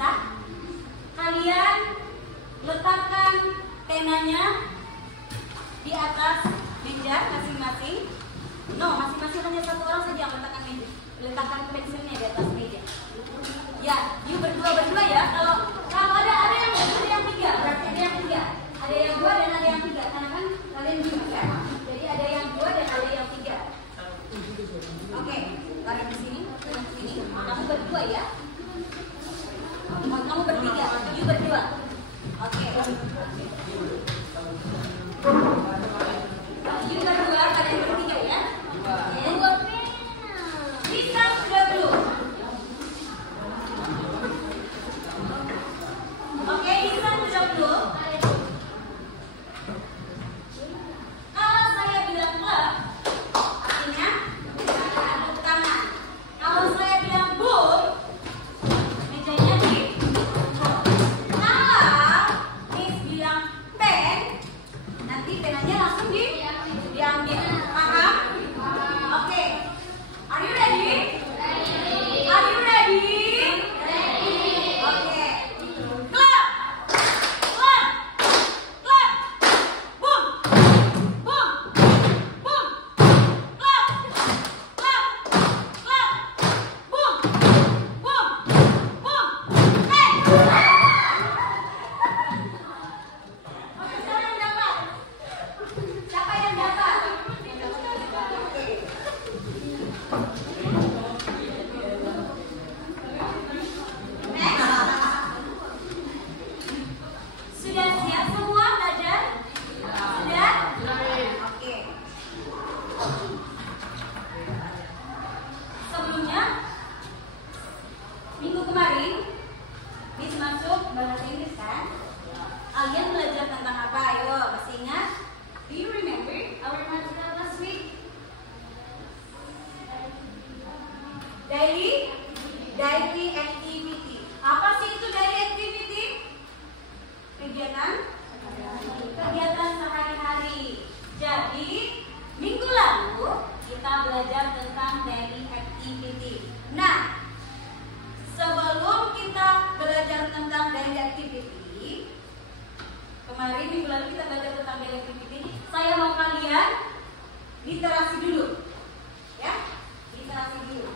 Bisa? Kalian letakkan penanya di atas meja masing-masing. No, masing-masing hanya satu orang saja yang letakkan pensilnya di atas meja. Ya, you berdua ya. Kalau ada yang berdua, ada yang tiga, berarti ada yang tiga. Ada yang dua dan ada yang tiga. Karena kan kalian juga ya. Jadi ada yang dua dan ada yang tiga. Oke, tarik di sini, tarik di sini. Kamu berdua ya. Kamu bertiga, you berdua. Oke. You berdua, kalian bertiga ya. Dua pena. Bisa sudah belum? Oke, bisa sudah belum? Kalau saya bilang klub, artinya tepuk tangan. Kalau saya bilang boom, mejanya di. Kalau Miss bilang pen, nanti penanya langsung diambil. Paham? Oke. Are you ready? Are you ready? Oke. Clap. Clap. Clap. Boom. Boom. Boom. Clap. Clap. Clap. Boom. Boom. Boom. Hey. Oke, siapa yang dapat? Siapa yang dapat? Sudah siap semua belajar? Sudah? Oke. Sebelumnya, minggu kemarin, Miss masuk bahasa Inggris kan? Kalian belajar tentang apa? Ayo, masih ingat? Do you remember our material last week? Daily activity. Apa sih itu daily activity? Kegiatan sehari-hari. Jadi minggu lalu kita belajar tentang daily activity. Nah, sebelum kita belajar tentang daily activity, kemarin minggu lalu kita belajar tentang daily activity. Saya mau kalian literasi dulu, ya, literasi dulu.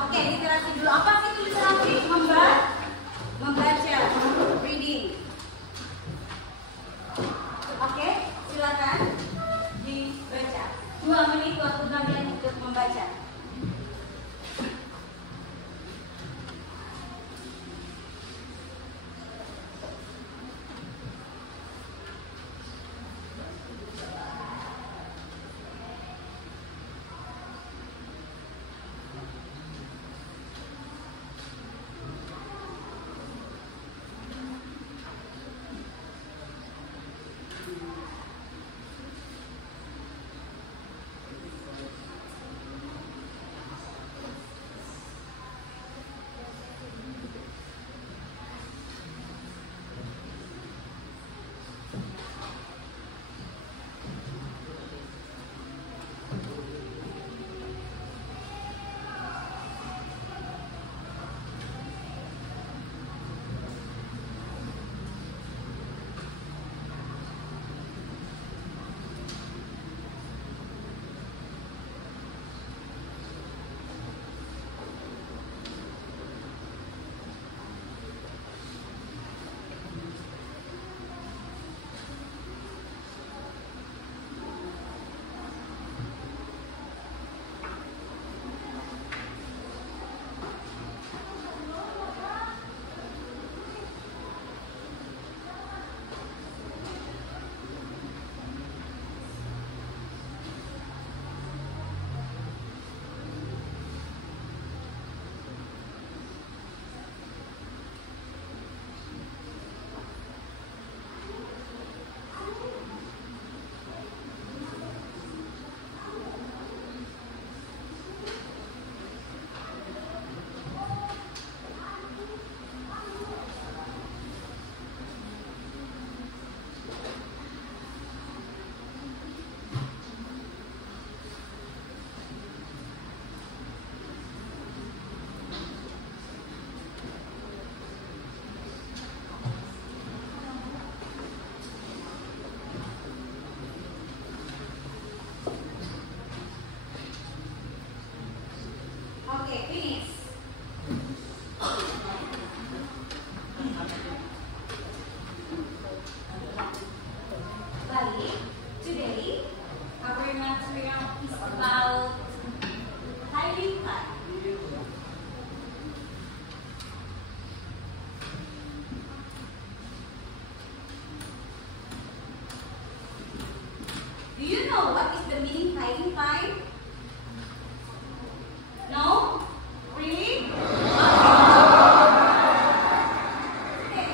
Oke, literasi dulu. Apa sih itu literasi? Membaca, reading. Oke, silakan dibaca. 2 menit waktu kalian untuk membaca. know what is the meaning hiding time? No? Really? Okay,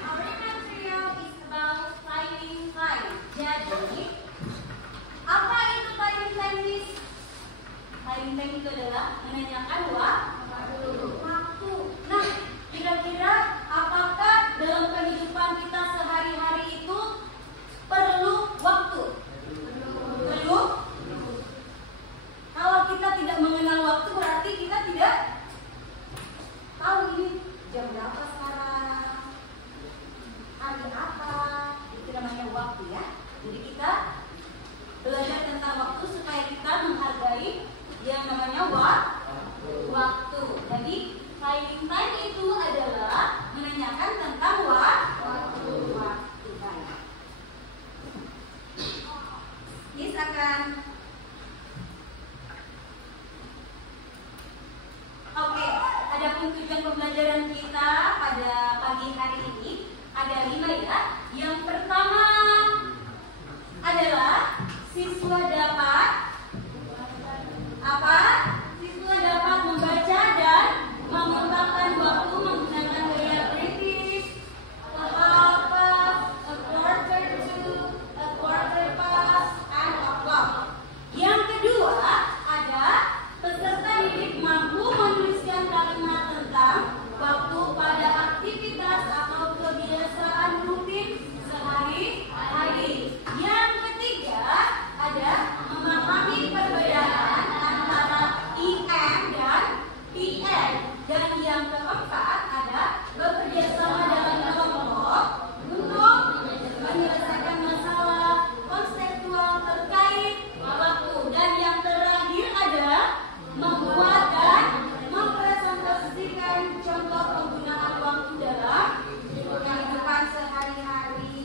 our material is about hiding time. Jadi, apa itu hiding time, Miss? Hiding time itu adalah menanyakan waktu. Nah, kira-kira apakah dalam kehidupan kita sehari-hari itu perlu waktu? Perlu? Kalau kita tidak mengenal waktu berarti kita tidak tahu ini jam berapa sekarang, hari apa, itu namanya waktu ya. Jadi kita belajar tentang waktu supaya kita menghargai yang namanya waktu. Jadi hiding time itu adalah menanyakan tentang waktu. Silakan. Oke, adapun tujuan pembelajaran kita pada pagi hari ini ada 5 ya. Yang pertama adalah siswa dapat apa? Siswa dapat membaca dan mengungkapkan waktu menggunakan gaya British, a half past, a quarter to, a quarter past, and a clock. Yang kedua ada peserta didik mampu menuliskan kalimat tentang waktu pada aktivitas atau kebiasaan rutin sehari-hari. Yang ketiga ada memahami perbedaan antara IM dan PM. Dan yang keempat ada bekerja sama dalam kelompok untuk menyelesaikan masalah konseptual terkait waktu. Dan yang terakhir ada membuat dan mempresentasikan contoh penggunaan waktu dalam kehidupan sehari-hari.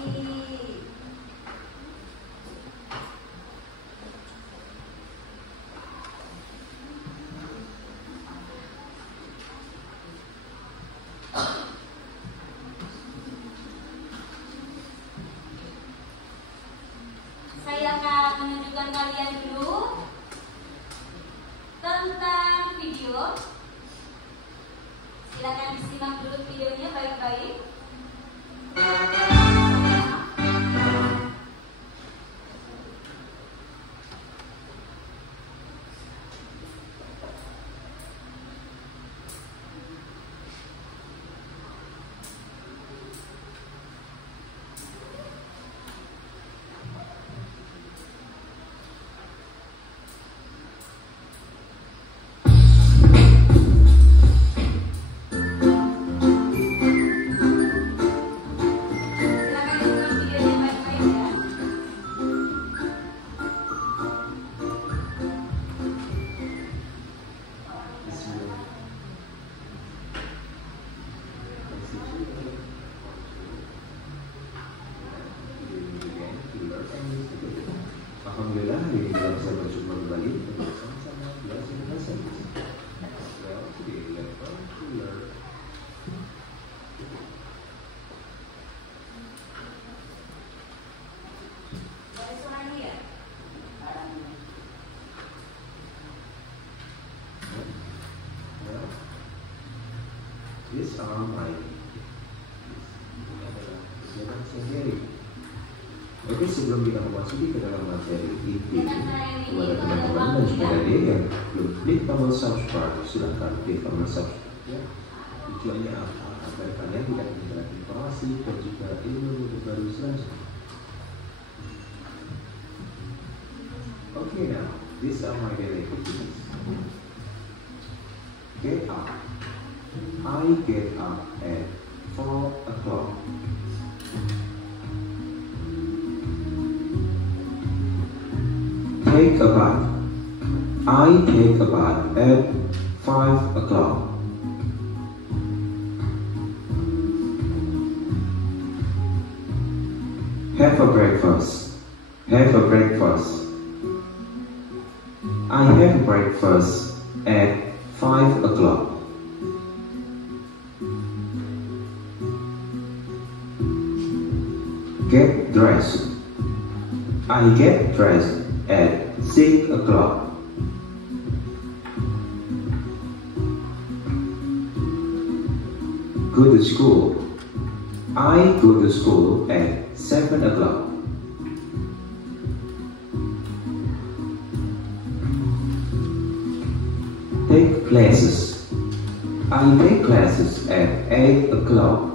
Saya akan menunjukkan kalian dulu tentang video. Silakan disimak dulu videonya baik-baik. Alhamdulillah hari ini kita bisa berjumpa kembali sama-sama belajar bahasa Inggris. Well, today let's learn to learn. Well, these are my kegiatan sehari-hari. Oke, sebelum kita memasuki ke dalam materi ini, kepada teman-teman dan juga adik yang belum klik tombol subscribe, silahkan klik tombol subscribe ya. Tujuannya apa? Agar kalian tidak ketinggalan informasi dan juga ilmu terbaru selanjutnya. Okay, now these are my daily activities. Get up. I get up at 4 o'clock. Take a bath. I take a bath at 5 o'clock. Have a breakfast. Have a breakfast. I have breakfast at 5 o'clock. Get dressed. I get dressed at 6 o'clock. Go to school. I go to school at 7 o'clock. Take classes. I take classes at 8 o'clock.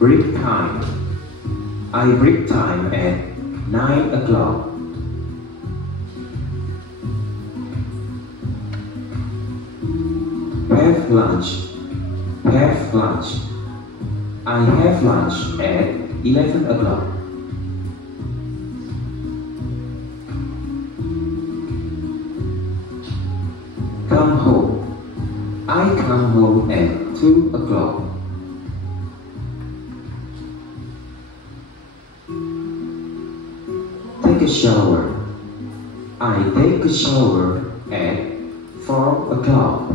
Break time. I break time at 9 o'clock. Have lunch. Have lunch. I have lunch at 11 o'clock. Come home. I come home at 2 o'clock. Take a shower. I take a shower at 4 o'clock.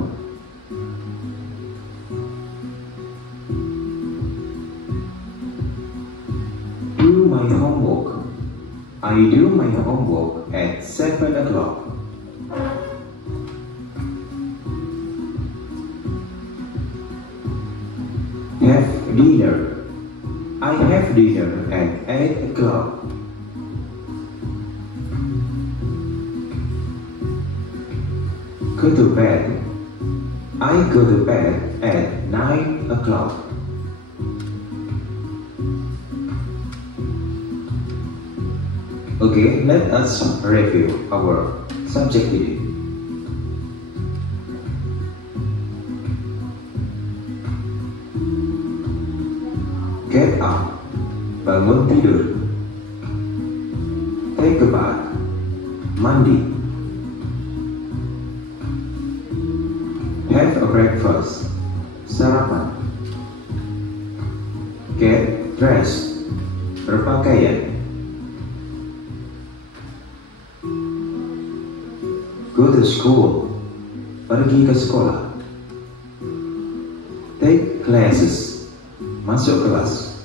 Do my homework. I do my homework at 7 o'clock. Have dinner. I have dinner at 8 o'clock. Go to bed. I go to bed at 9 o'clock. Okay, let us review our subject today. Get up. Bangun tidur. Take a bath. Mandi. Have a breakfast. Sarapan. Get dressed. Berpakaian. Go to school. Pergi ke sekolah. Take classes. Masuk kelas.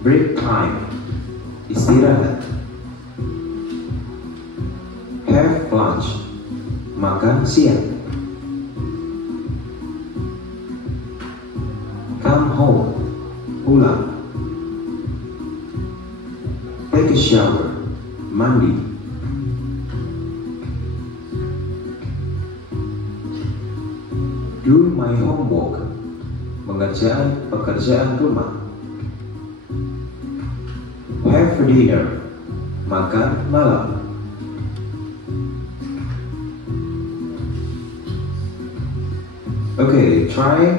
Break time. Istirahat. Have lunch. Makan siang. Come home. Pulang. Take a shower. Mandi. Do my homework. Mengerjakan pekerjaan rumah. Have dinner. Makan malam. Okay, try.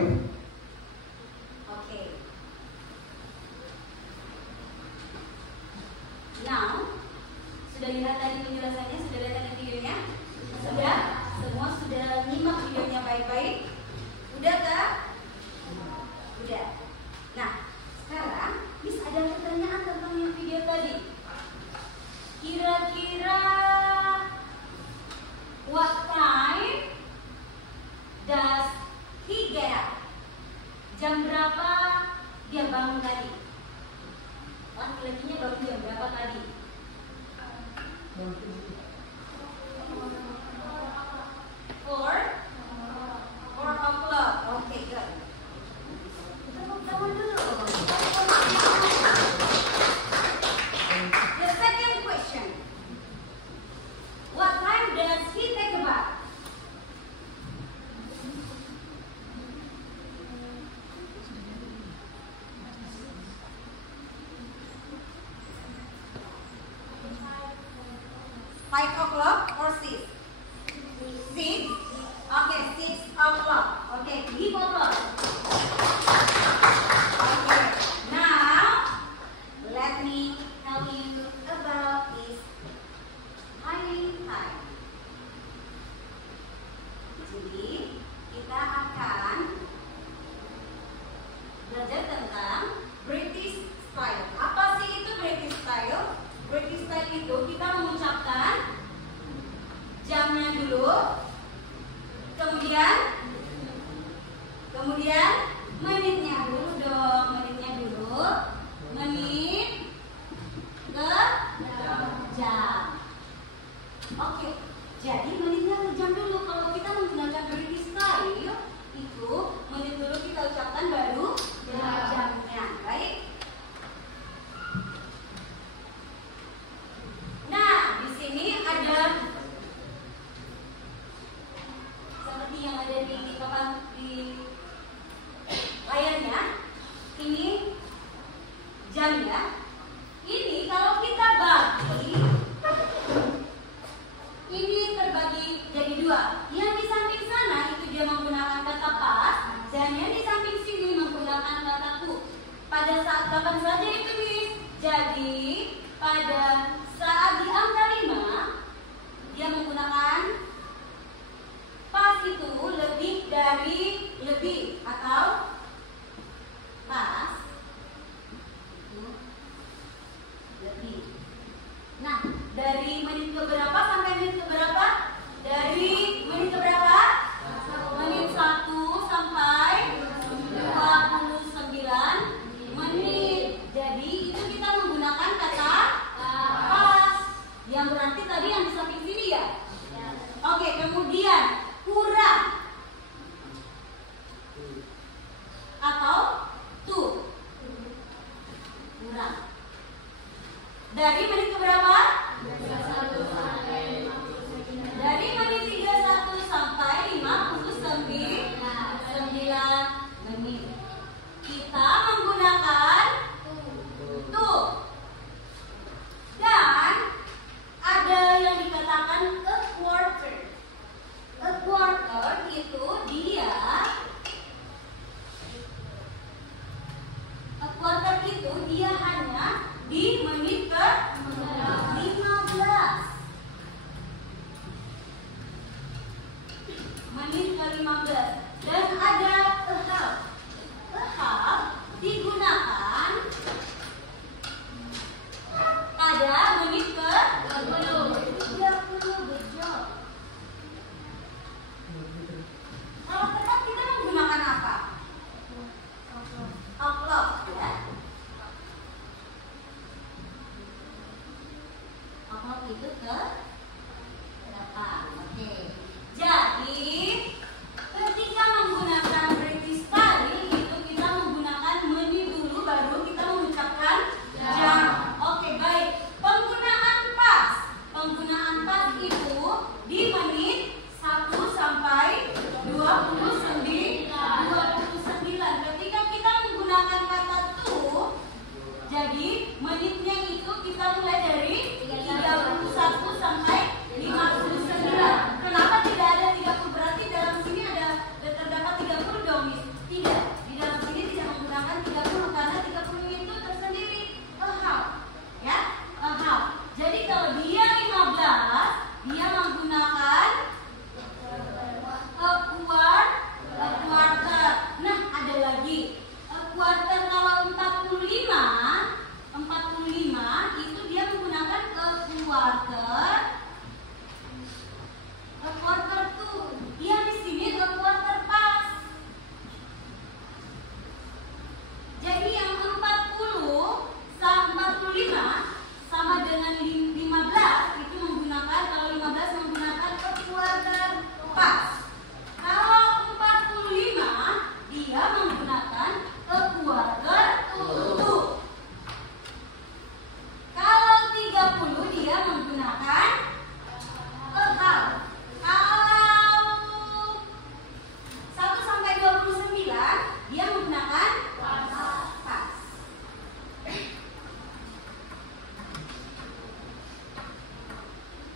Okay. Now, sudah lihat tadi penjelasannya? Sudah lihat tadi videonya? Sudah? Semua sudah nyimak videonya baik-baik? Udah kah? Udah. Nah, sekarang Miss ada pertanyaan tentang yang video tadi. Kira-kira what time does he get up? Jam berapa dia bangun tadi? Laki-lakinya bangun jam berapa tadi? 4 o'clock. Okay, good. Tepuk tangan dulu. The second question. What time does he take a bath? Five o'clock or 6? 6? Okay, 6 o'clock. Okay, give applause. Okay, now let me tell you about this hygiene time. Jadi kita akan belajar tentang British style. Apa sih itu British style? British style itu kita mengucapkan jamnya dulu, kemudian Kemudian menitnya dulu dong, menit ke jam. Oke, jadi menitnya ke jam dulu. Kalau kita menggunakan British style itu menit dulu kita ucapkan baru jamnya, baik? Nah, di sini ada seperti yang ada di layarnya. Ini jamnya. Ini kalau kita bagi, ini terbagi jadi dua. Yang di samping sana itu dia menggunakan kata pas, dan yang di samping sini menggunakan kata tu. Pada saat kapan saja itu, Miss? Jadi pada saat di angka 5 dia menggunakan pas itu lebih atau pas itu lebih. Nah, dari menit ke berapa sampai menit ke berapa? Dari menit ke berapa? Menit 1 sampai 29 menit. Jadi itu kita menggunakan kata pas. Yang berarti tadi yang di samping sini ya? Oke, kemudian kurang atau tu. Kurang. Dari menit ke berapa? Dari menit 31 sampai 59 menit. Kita menggunakan tu. Dan ada yang dikatakan a quarter. A quarter itu dia hanya di menit ke 15. Menit ke 15. Dan ada a half. A half digunakan pada menit ke 30. Good job. Kalau tepat kita menggunakan apa? O'clock, ya. O'clock itu ke depan. Oke. Jadi ketika menggunakan British style itu kita menggunakan menit dulu baru kita mengucapkan jam. Oke, baik. Penggunaan pas itu di menit 1 sampai 29. Ketika kita menggunakan kata tu, jadi menitnya itu kita mulai dari 31 sampai 59. Kenapa tidak ada 30? Berarti dalam sini ada terdapat 30 dong, Miss? Tidak. Di dalam sini tidak menggunakan 30 karena 30 itu tersendiri a half. Ya, a half. Jadi kalau dia 15, dia menggunakan a quarter. Nah, ada lagi. A quarter kalau 45 itu dia menggunakan a quarter tuh. Dia di sini a quarter pas. Jadi yang 45 sama dengan 15 itu menggunakan, kalau 15 menggunakan a quarter pas. Kalau 45 dia menggunakan a quarter to. Kalau 30 dia menggunakan a half. Kalau 1 sampai 29 dia menggunakan pas.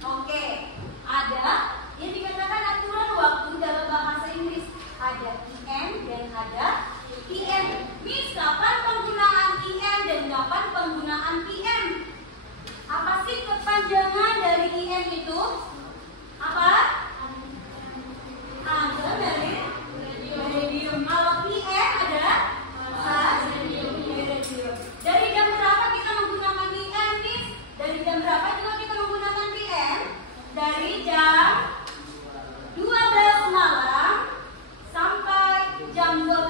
Oke, ada yang dikatakan aturan waktu dalam bahasa Inggris. Ada IM dan ada PM. Miss, kapan penggunaan IM dan kapan penggunaan PM? Apa sih kepanjangan dari IM itu? Apa? Ada dari medium. Kalau PM ada medium. Dari jam berapa kita menggunakan PM, Miss? Dari jam berapa juga kita menggunakan PM? Dari jam 12 malam sampai jam 12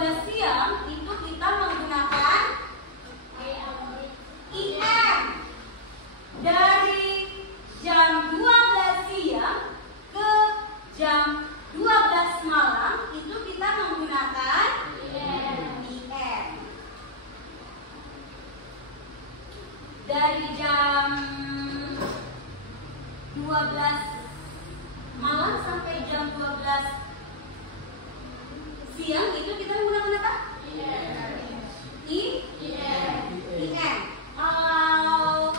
siang itu kita menggunakan apa? IM. Kalau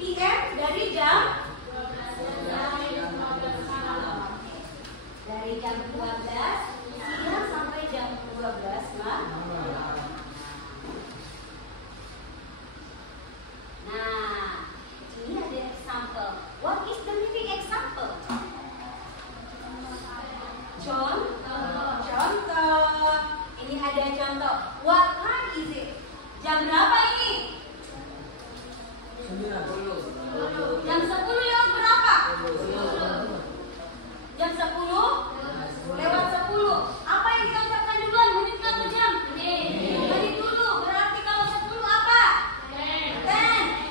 PM dari jam 12 siang sampai jam 12 lah. Nah, ini ada example. What is the living example? Contoh. Ini ada contoh. What time is it? Jam berapa ini? Jam 10 lewat berapa? Jam 10 lewat 10. Apa yang kita ucapkan duluan? Menit atau jam? Menit dulu. Berarti kalau 10 apa? 10.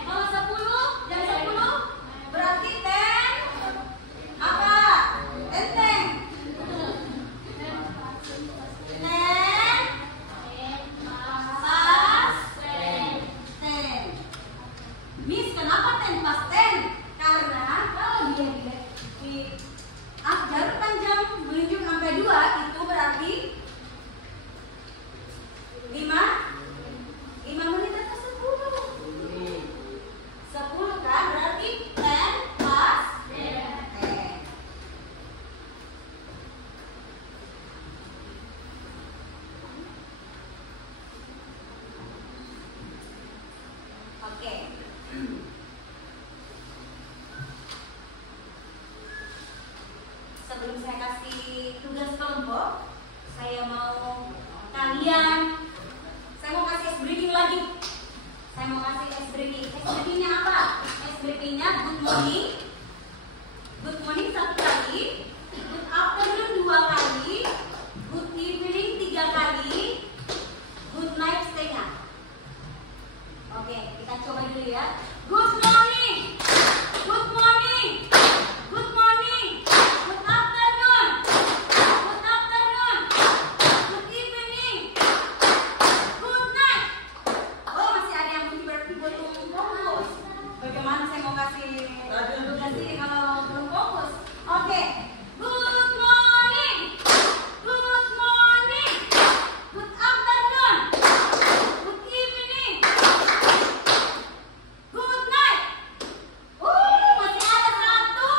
Kalau 10, jam 10 berarti 10 apa? 10. 10 pas 10. Miss, kenapa 10 pas 10? Karena kalau dia di jarutan jam menunjuk sampai 2 itu berarti 5 menit atau 10? 10 kan, berarti 10 pas 10. Oke. Sebelum saya kasih tugas kelompok, saya mau kasih ice breaking lagi. Saya mau kasih ice breaking. Ice breakingnya apa? Ice breakingnya good morning. Good morning 1 kali, good afternoon 2 kali, good evening 3 kali, good night setengah. Oke, kita coba dulu ya. Good morning. Good morning. Good morning. Good afternoon. Good afternoon. Good evening. Good night. Oh, masih ada yang berarti belum fokus. Bagaimana saya mau kasih tugas ini kalau belum fokus? Oke. Good morning. Good morning. Good afternoon. Good evening. Good night. Masih ada satu.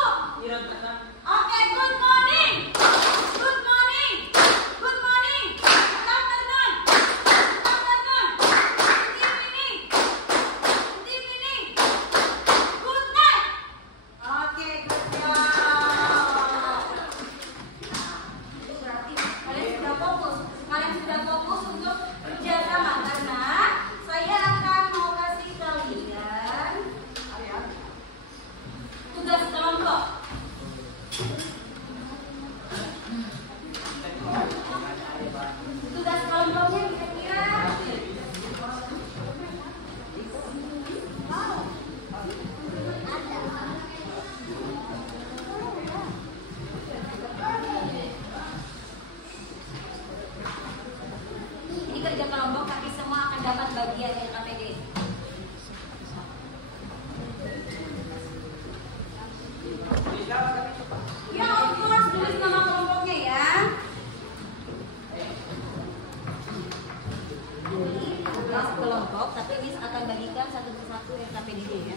Oke, good morning. Good morning. Good morning. Good afternoon. Good afternoon. Good evening. Good evening. Good night. Oke, good job. Itu berarti kalian sudah fokus. Kalian sudah fokus untuk kerjasama karena saya akan mau kasih kalian tugas kelompok. Tugas kelompoknya kira-kira ini kerja kelompok, tapi semua akan dapat bagian LKPD. Ya, of course, tulis nama kelompoknya ya. Ini tugas kelompok, tapi Miss akan bagikan satu persatu LKPD ya.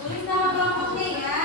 Tulis nama kelompoknya ya.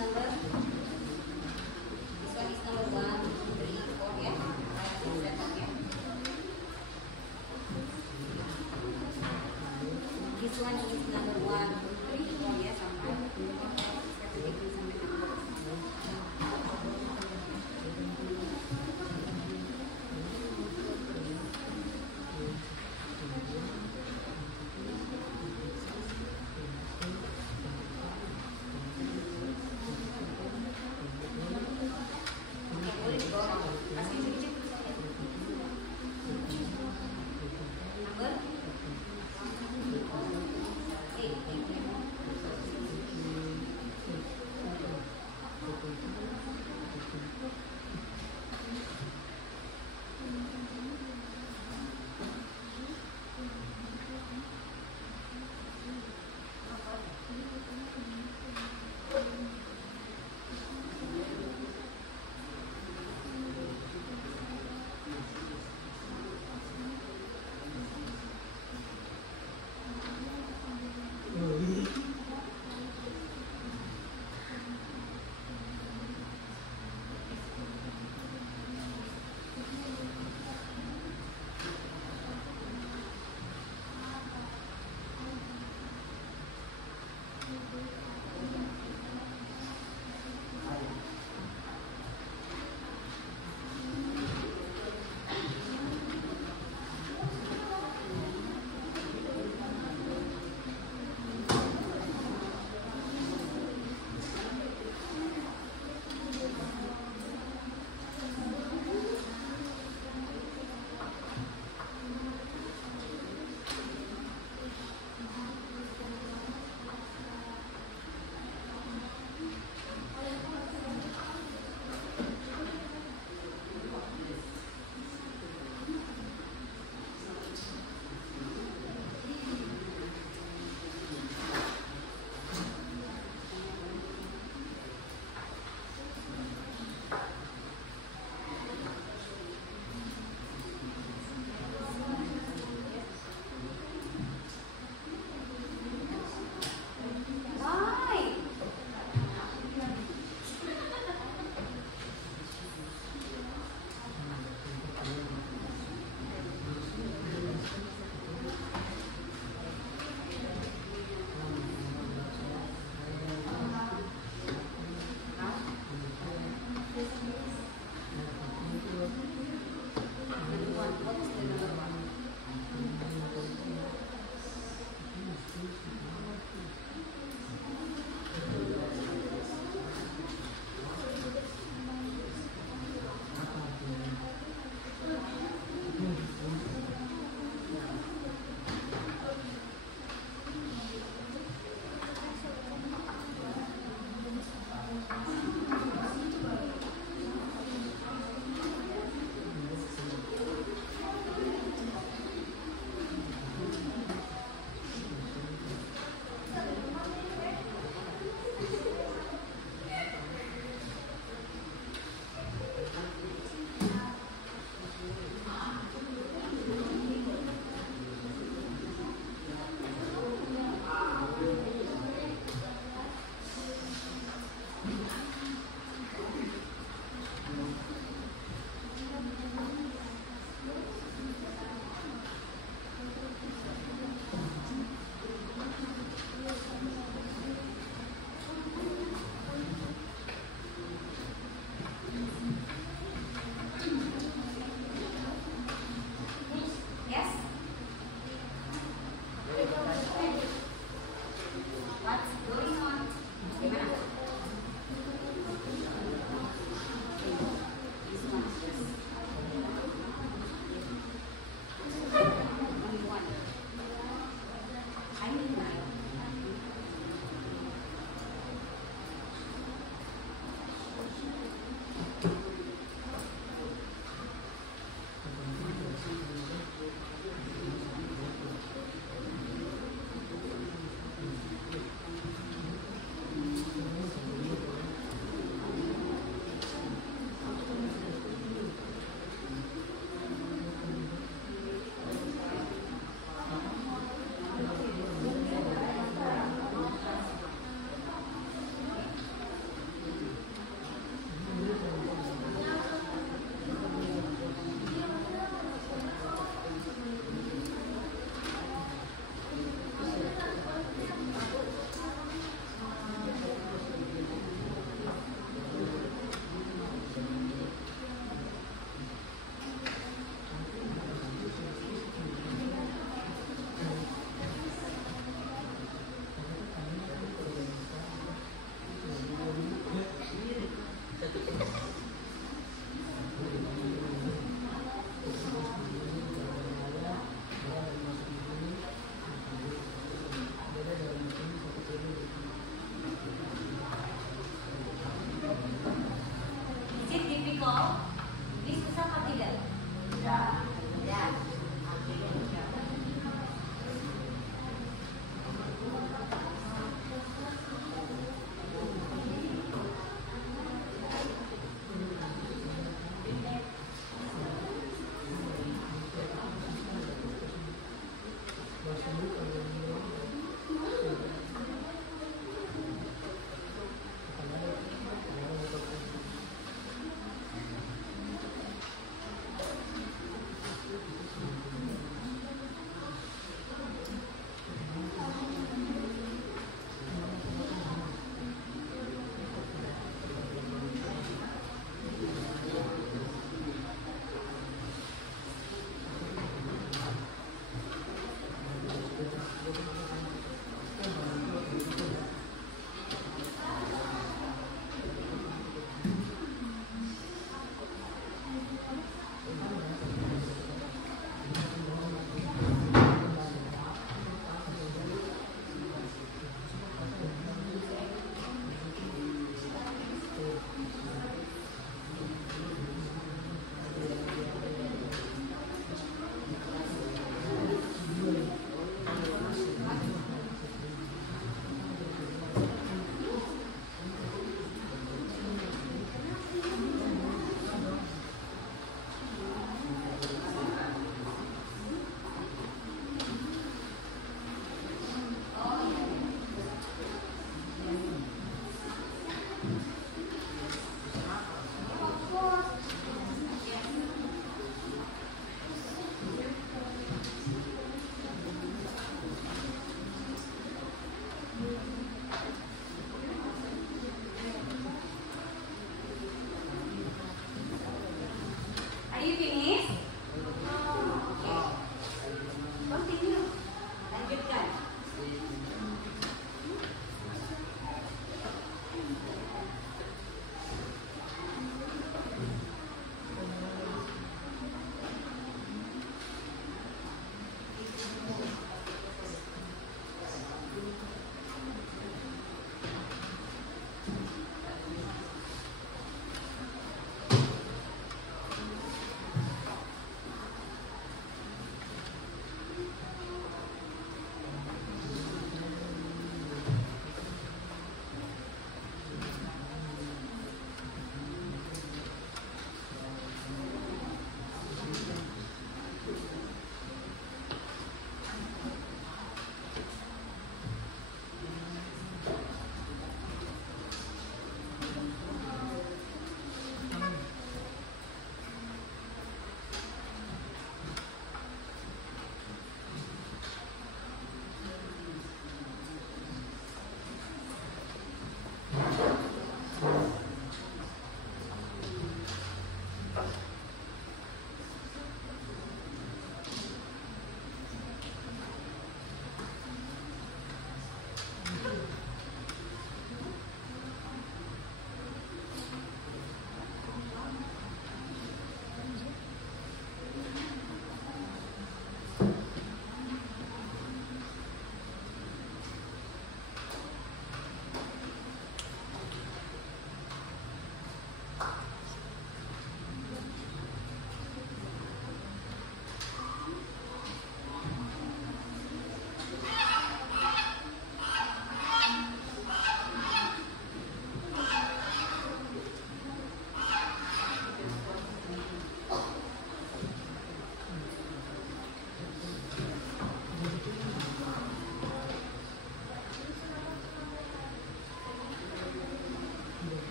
Number 8.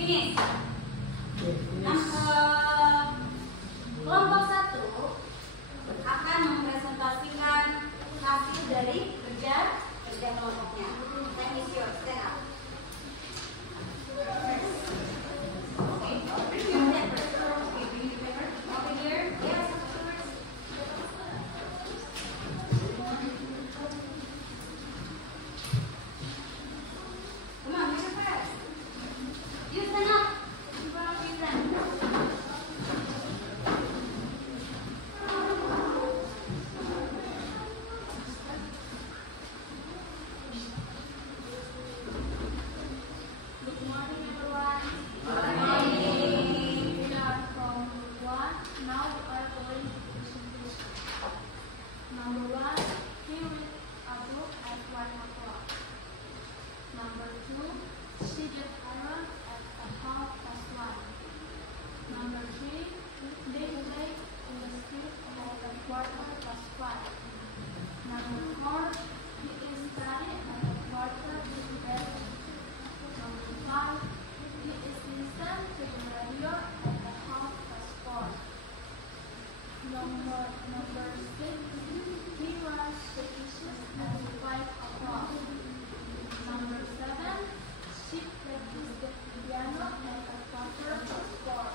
Finish. Kelompok 1 akan mempresentasikan hasil dari kerja kelompoknya. Time is yours. Stand up. Okay. Bring your paper. Okay, bring your paper. Over here. Yes. Come on, make it fast. You stand up. In front of your friend. Good morning, everyone. Good morning. We are from 1. Now we are going to presentation. Number 1, he will book at 1 o'clock. Number 2, she get iron at 1:30. Number 3, they play in the street at 1:45. Number 4, he is study at 1:45. Number 5, he is listen to the radio at 4:30. Number 6, he was the dishes at 5 o'clock. Number 7, she practiced the piano at 4:15.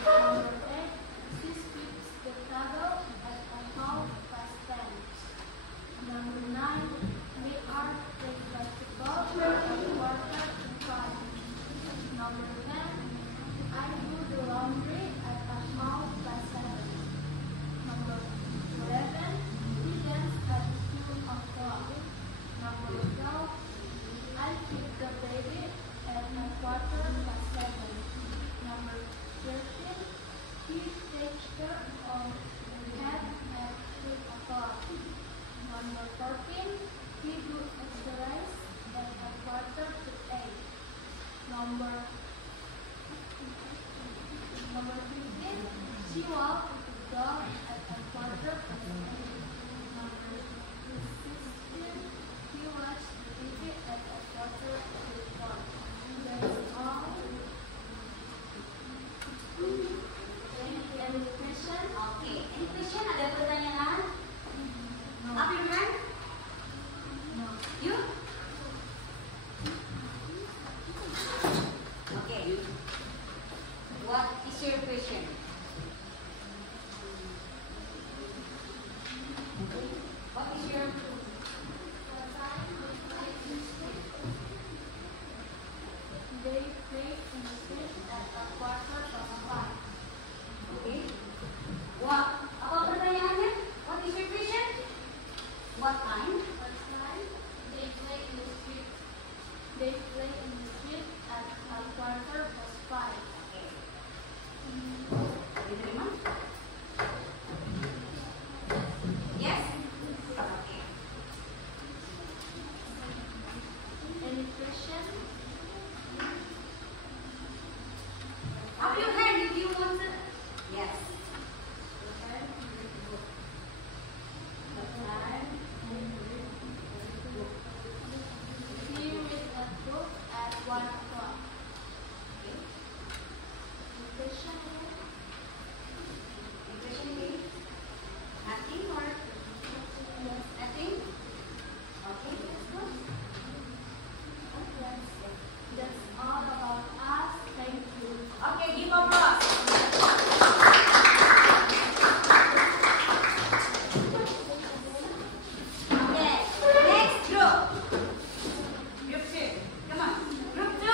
Number 8, she speaks the table at 10:30. Number 9, we are playing basketball at 4:45. Number 10, I do the laundry at 7:30. Number 11, we dance at 2 o'clock. Number 12, I keep the baby at 7:15. Number 13, he takes care of the cat at 3 o'clock. Number 14, he do exercise at 7:45. Number 15, she walk the dog at 7:45. Number 16, he watch the TV at 7:45. That's all. Any question? Okay. Any question? Ada pertanyaan? No. Up your hand? No. You? Okay. What is your question? What is your They play in the street at a quarter past 5. Okay. What? Apa pertanyaannya? What is your question? What time? What time? They play in the street. They play in the street at a quarter past 5. Oke. Diterima? Yes? Oke. Any question? Up your hand if you want to. Yes. He reads a book at 1 o'clock. Question? Impression me? Nothing or nothing? Okay, let's go. That's all about us. Thank you. Okay, give applause. Okay, next group. Group 2. Come on. Group 2.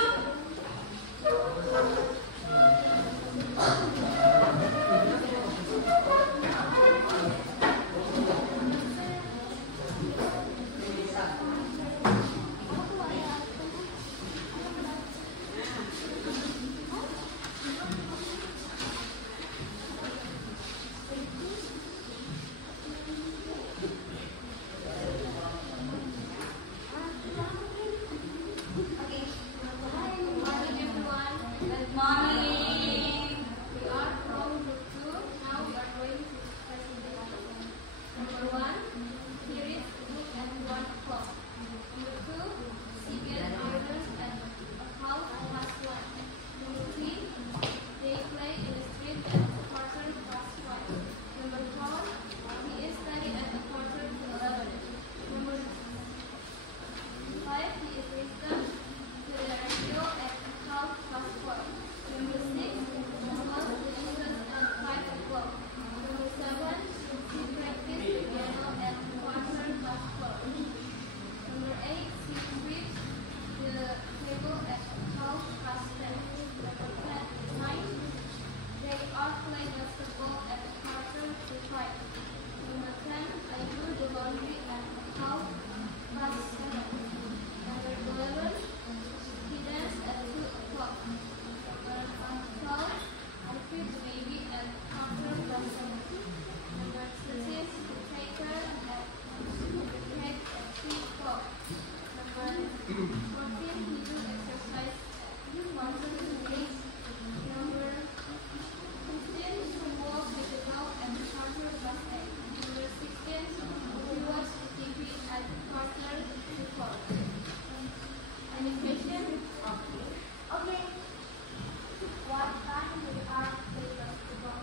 Okay. Hi, good morning everyone. Good morning. We are from Group 2. Now we are going to presentation. Number 1, he reads a book at 1 o'clock. Number 2, he gets orders at a half past 1. Number 3, they play in the street at a quarter past 5. Number 4, he is studying at a quarter to 11. Number 5, he is listening to the radio at half past 4. Number 6, he goes to lessons at 5 o'clock. Number 7, he practices piano at quarter past 4. Number 8, he sweeps the table at half past 10. Number 9, they all play basketball at quarter to 5. Number 10, I do the laundry at half past 7. Number 11, he dances at 2 o'clock. Number 12, I feed the baby at quarter past 7. Number 13, he takes her at the cake at 3 o'clock. Number 14, he do exercise at quarter to 8. Number 15, he walks with the dog at quarter past 8. Number 16, he watches the TV at quarter to 4. Any question? Okay. What time they are play basketball?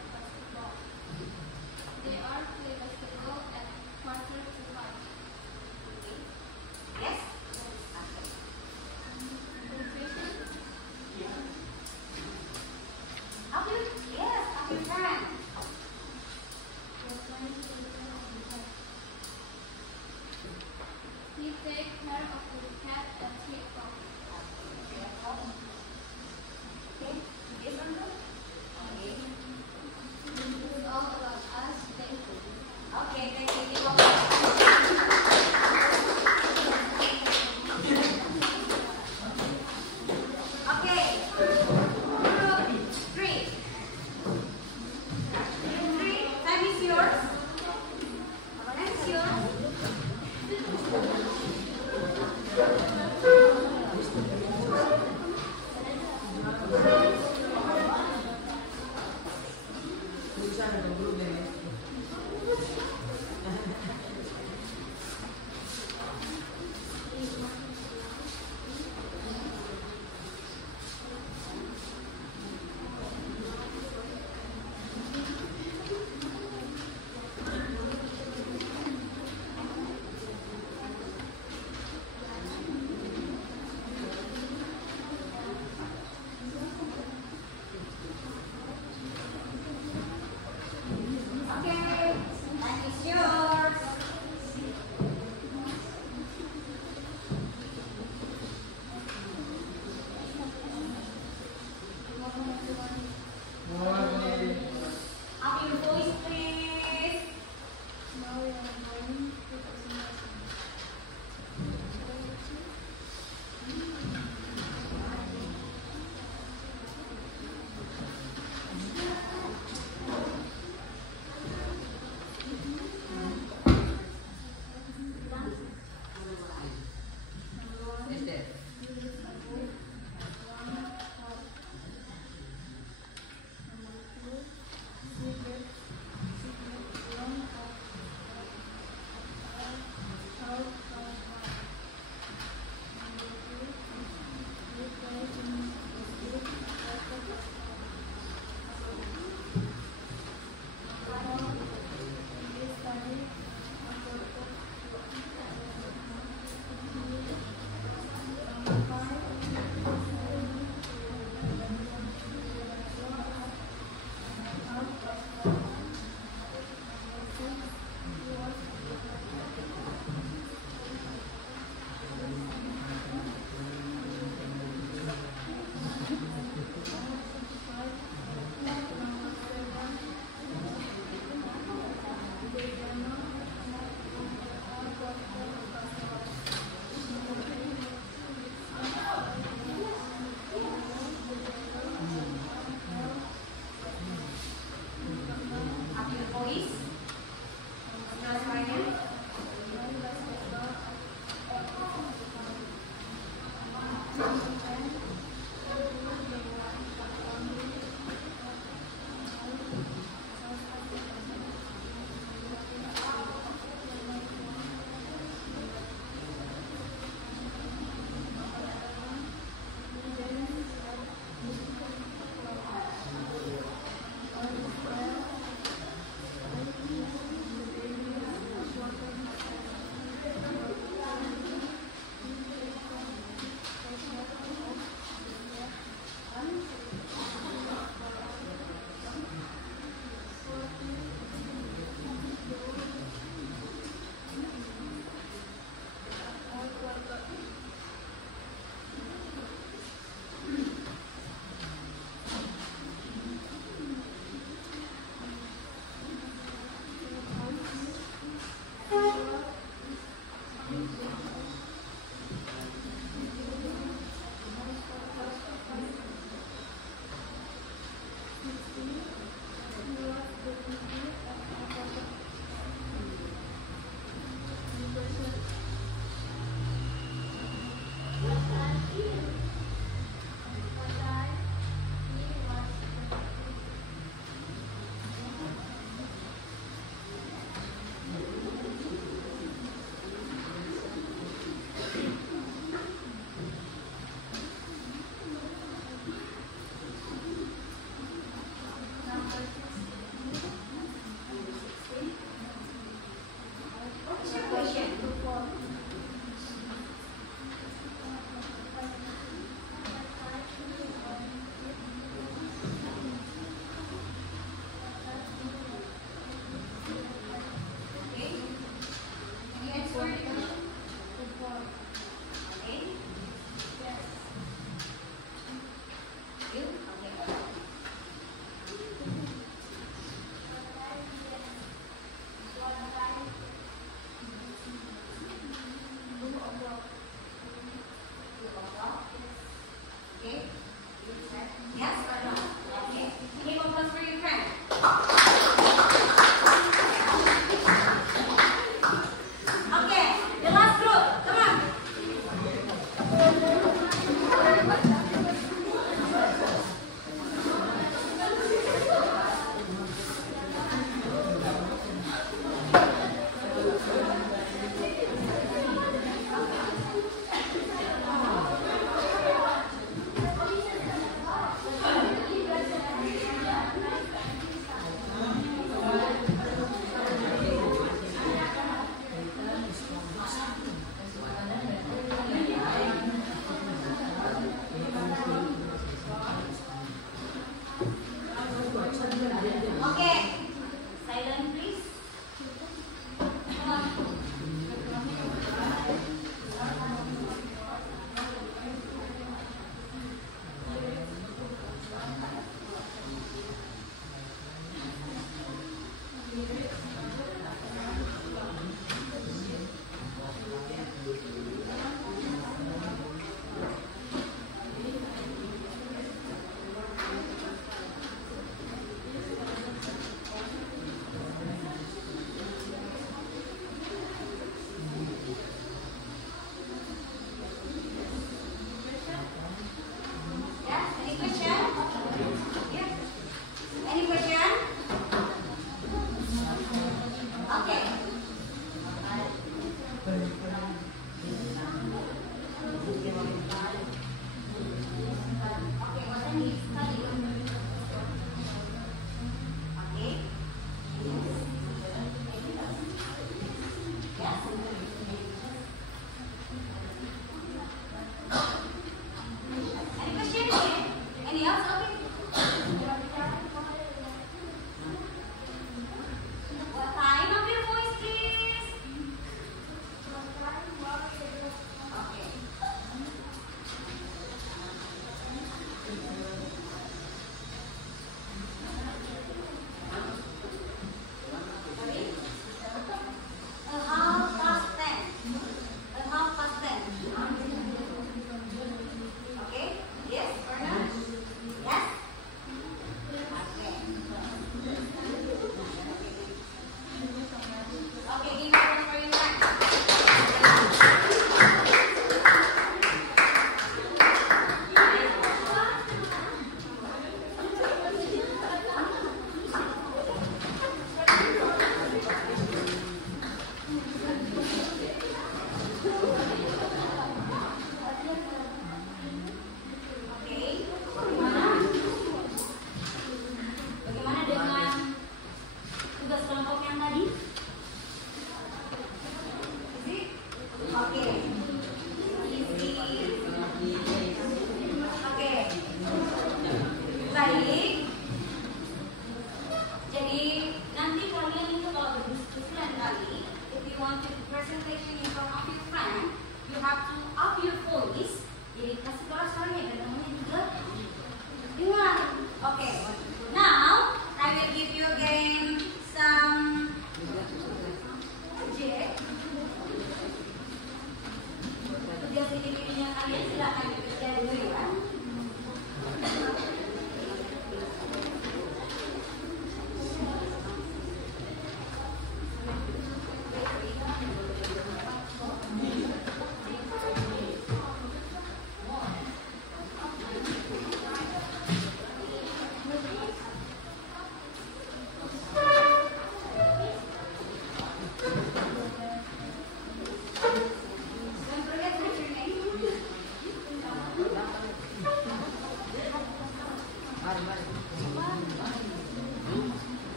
They are play basketball at quarter to 5. Yes? Any question? Up your, yes, up your hand. He takes care of the cat at 3 o'clock. Okay. This one too? Okay. This is all about us. Thank you. Okay, thank you. Give applause. Okay. Group 3. Group 3, time is yours. Time is yours.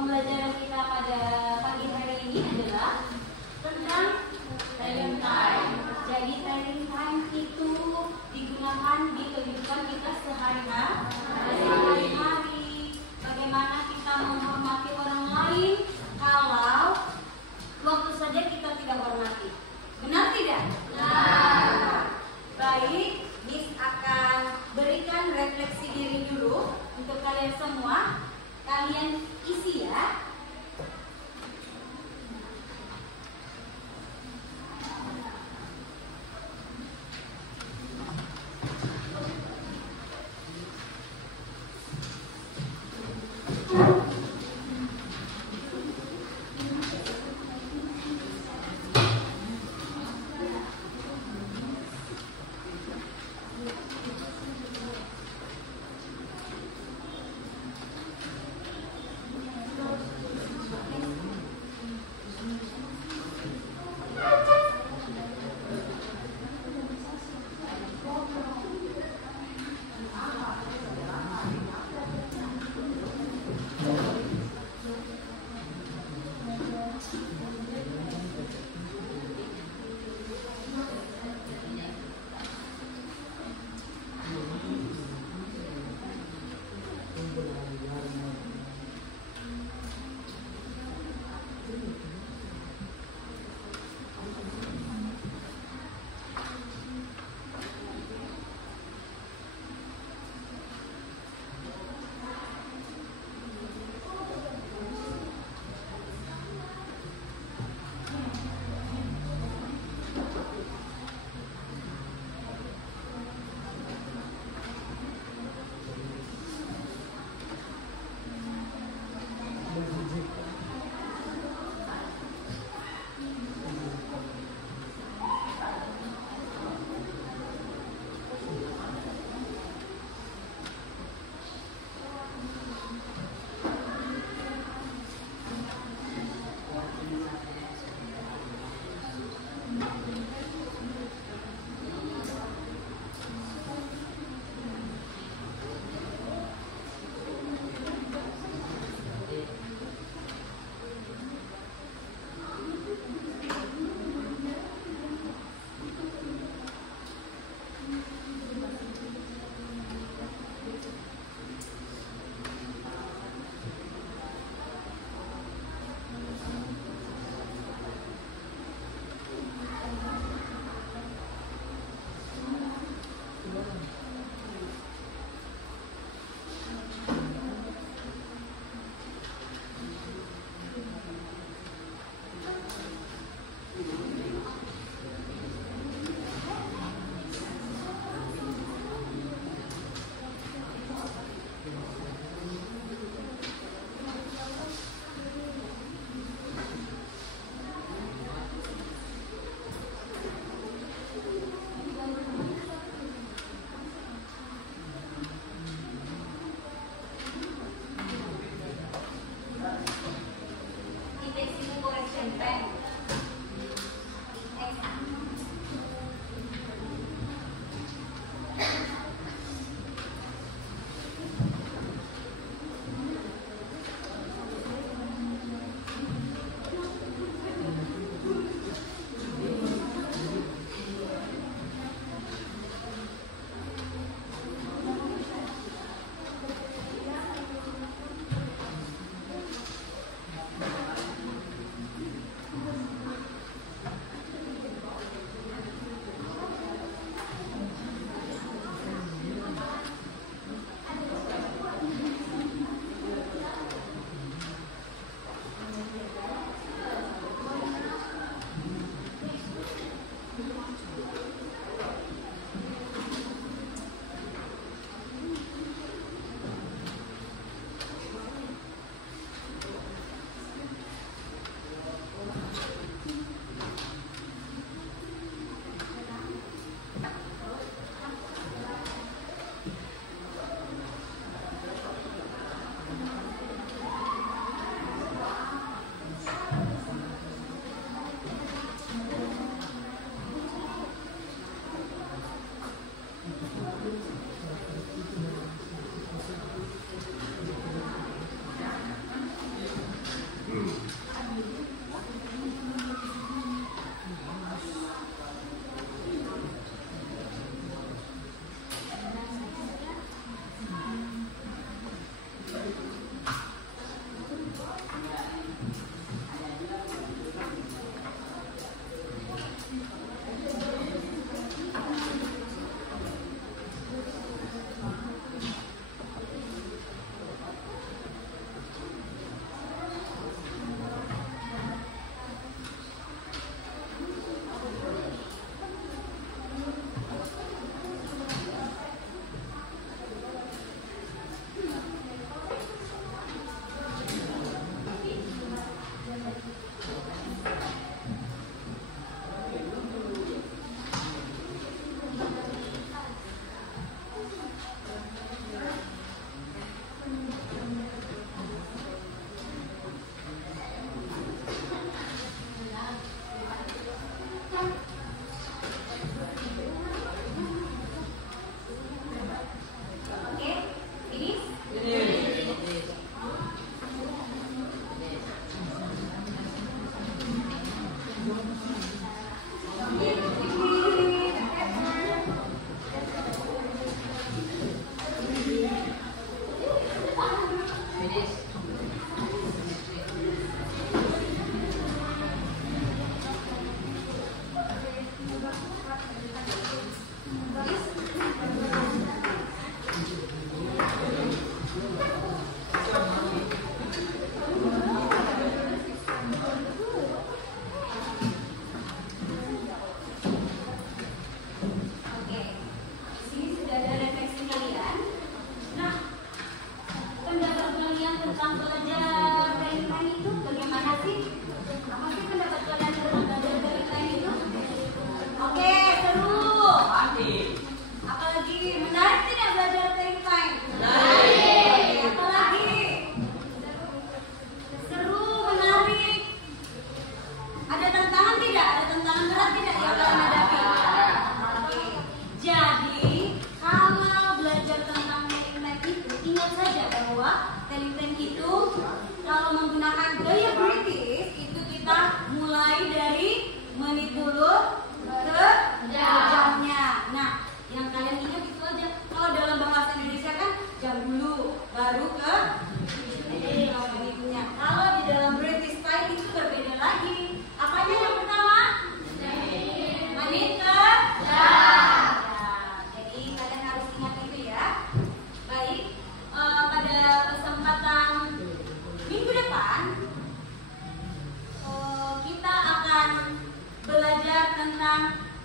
Pembelajaran kita pada pagi hari ini adalah tentang training time. Jadi training time itu digunakan di kehidupan kita sehari-hari. Bagaimana kita menghormati orang lain kalau waktu saja kita tidak hormati. Benar tidak? Benar. Baik, Miss akan berikan refleksi diri dulu untuk kalian semua. Kalian isi ya.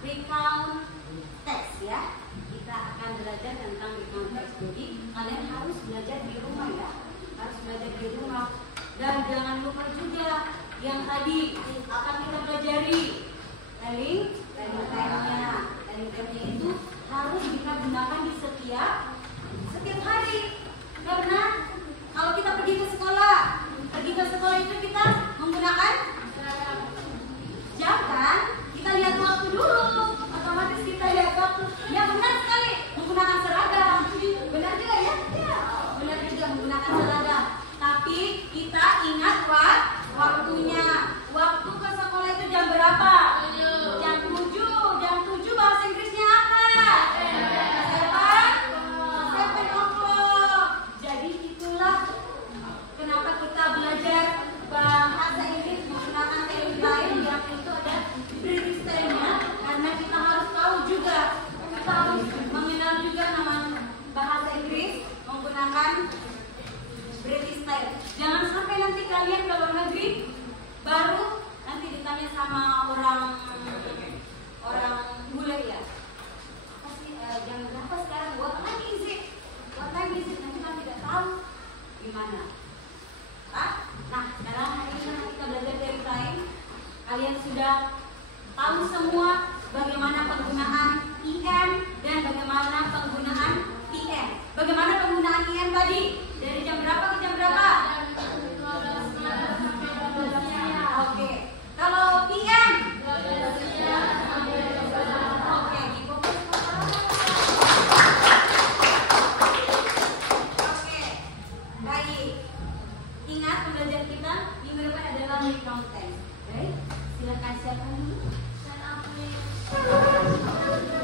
recount teks ya. Kita akan belajar tentang recount teks. Jadi kalian harus belajar di rumah ya. Harus belajar di rumah. Dan jangan lupa juga yang tadi akan kita pelajari telling time-nya itu harus kita gunakan di setiap hari. Karena kalau kita pergi ke sekolah itu kita menggunakan jam kan? Kita lihat waktu dulu, otomatis kita lihat waktu. Ya benar sekali, menggunakan seragam. Benar juga ya? Ya, benar juga menggunakan seragam. Tapi kita ingat waktunya. Waktu ke sekolah itu jam berapa? Jam 7. Jam 7 bahasa Inggrisnya apa? 7 o'clock. Jadi itulah kenapa kita belajar bahasa Inggris menggunakan time yang itu ada British time-nya, karena kita harus tahu juga, kita harus mengenal juga nama bahasa Inggris menggunakan British time. Jangan sampai nanti kalian ke luar negeri baru nanti ditanya sama orang bule ya, apa sih jam berapa sekarang? What time is it? Nanti kan tidak tahu gimana. Nah, sekarang hari ini kita belajar dari time. Kalian sudah tahu semua bagaimana penggunaan IM dan bagaimana penggunaan PM. Bagaimana penggunaan IM tadi? Dari jam berapa ke jam berapa? Oke. Kalau PM? Oke, difokus. Oke, baik. Ingat pembelajaran belajar kita minggu depan adalah recount tense. Oke, silakan siapkan dulu. Dan apa yang